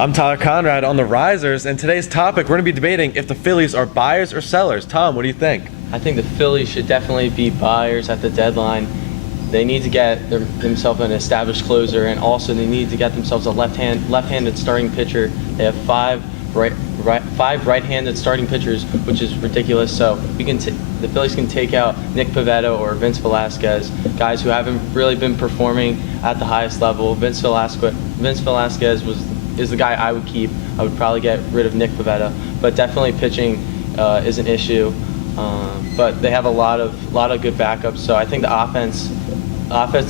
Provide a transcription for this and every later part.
I'm Tyler Conrad on the Risers, and today's topic, we're going to be debating if the Phillies are buyers or sellers. Tom, what do you think? I think the Phillies should definitely be buyers at the deadline. They need to get themselves an established closer, and also they need to get themselves a left-handed starting pitcher. They have five right-handed starting pitchers, which is ridiculous. So the Phillies can take out Nick Pivetta or Vince Velasquez, guys who haven't really been performing at the highest level. Vince Velasquez is the guy I would keep. I would probably get rid of Nick Pivetta, but definitely pitching is an issue. But they have a lot of good backups, so I think the offense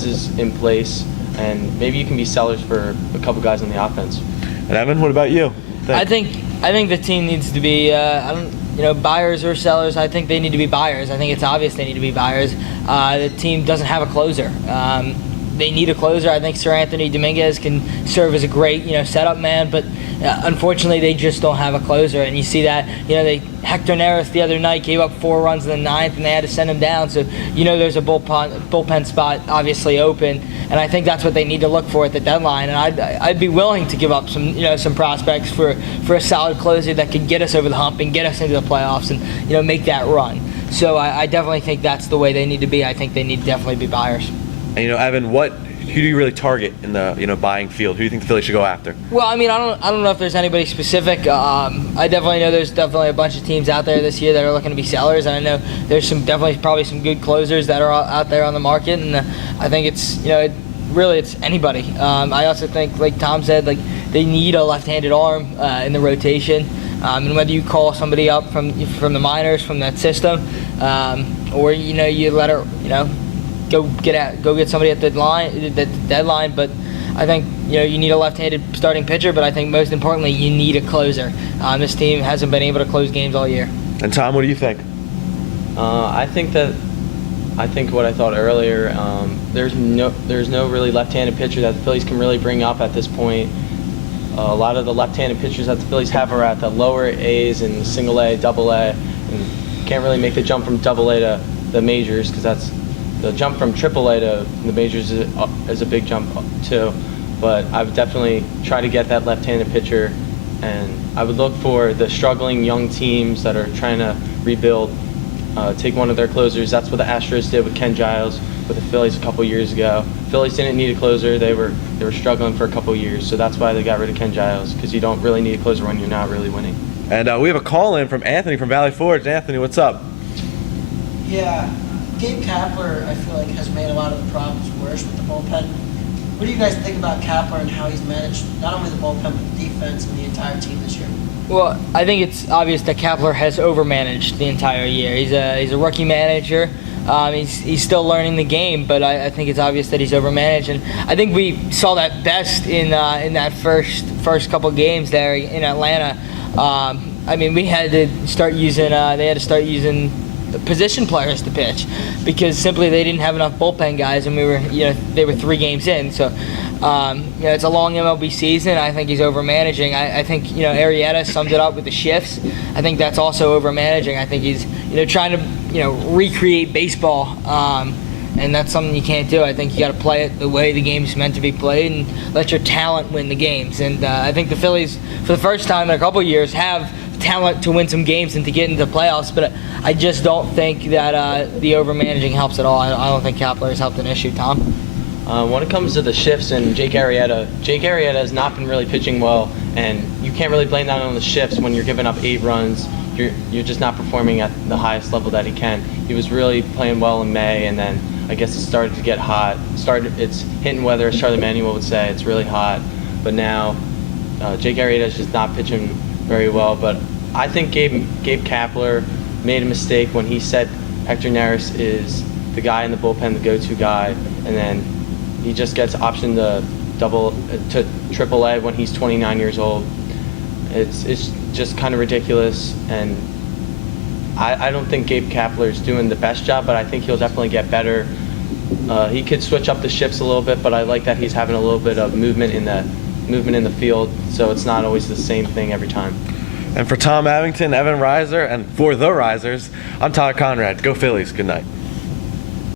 is in place, and maybe you can be sellers for a couple guys on the offense. And Evan, what about you? I think the team needs to be buyers or sellers. I think they need to be buyers. I think it's obvious they need to be buyers. The team doesn't have a closer. They need a closer. I think Sir Anthony Dominguez can serve as a great setup man, but unfortunately they just don't have a closer. And you see that Hector Neris the other night gave up 4 runs in the 9th, and they had to send him down. So there's a bullpen spot obviously open, and I think that's what they need to look for at the deadline. And I'd be willing to give up some prospects for a solid closer that could get us over the hump and get us into the playoffs and make that run. So I definitely think that's the way they need to be. I think they need to definitely be buyers. And Evan, who do you really target in the buying field? Who do you think the Phillies should go after? Well, I don't know if there's anybody specific. I definitely know there's definitely a bunch of teams out there this year that are looking to be sellers, and I know there's probably some good closers that are out there on the market, and I think it's it's anybody. I also think, like Tom said, they need a left-handed arm in the rotation, and whether you call somebody up from the minors from that system, or you let her go get somebody at the deadline. But I think you need a left-handed starting pitcher, but I think most importantly you need a closer. This team hasn't been able to close games all year. And Tom, what do you think? I think what I thought earlier. There's no really left-handed pitcher that the Phillies can really bring up at this point. A lot of the left-handed pitchers that the Phillies have are at the lower A's and single A, double A, and can't really make the jump from double A to the majors, because that's the jump from AAA to the majors is a big jump too. But I would definitely try to get that left-handed pitcher, and I would look for the struggling young teams that are trying to rebuild. Take one of their closers. That's what the Astros did with Ken Giles with the Phillies a couple years ago. Phillies didn't need a closer. They were struggling for a couple years, so that's why they got rid of Ken Giles, because you don't really need a closer when you're not really winning. And we have a call in from Anthony from Valley Forge. Anthony, what's up? Yeah. Gabe Kapler, I feel like, has made a lot of the problems worse with the bullpen. What do you guys think about Kapler and how he's managed not only the bullpen but the defense and the entire team this year? Well, I think it's obvious that Kapler has overmanaged the entire year. He's a rookie manager. He's still learning the game, but I think it's obvious that he's overmanaged. And I think we saw that best in that first couple games there in Atlanta. We had to start using. They had to start using the position players to pitch, because simply they didn't have enough bullpen guys, and they were 3 games in. So it's a long MLB season. I think he's overmanaging. I think Arrieta summed it up with the shifts. I think that's also overmanaging. I think he's trying to recreate baseball, and that's something you can't do. I think you got to play it the way the game's meant to be played and let your talent win the games. And I think the Phillies, for the first time in a couple of years, have talent to win some games and to get into the playoffs, but I just don't think that the overmanaging helps at all. I don't think Kapler has helped an issue. Tom? When it comes to the shifts and Jake Arrieta has not been really pitching well, and you can't really blame that on the shifts when you're giving up 8 runs. You're just not performing at the highest level that he can. He was really playing well in May, and then I guess it started to get hot. It's hitting weather, as Charlie Manuel would say. It's really hot, but now Jake Arrieta is just not pitching very well. But I think Gabe Kapler made a mistake when he said Hector Neris is the guy in the bullpen, the go-to guy, and then he just gets optioned to AAA when he's 29 years old. It's just kind of ridiculous, and I don't think Gabe Kapler's doing the best job, but I think he'll definitely get better. He could switch up the shifts a little bit, but I like that he's having a little bit of movement in the field, so it's not always the same thing every time. And for Tom Abington, Evan Reiser, and for the Risers, I'm Tyler Conrad. Go Phillies. Good night.